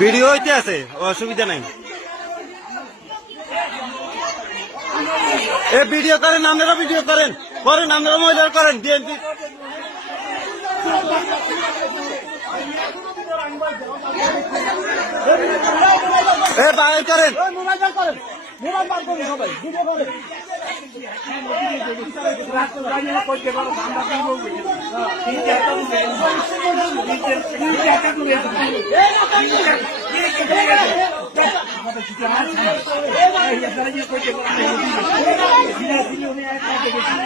Video হইতে আছে অসুবিধা নাই। ভিডিও করেন আপনারা ভিডিও করেন। করেন আপনারা মহিলারা করেন বিএনপি এ বাইর করেন। ¡Ay, ya está! ¡Ay, ya está! Ya está! Ya está! Ya está! Ya está! ¡Ay, ya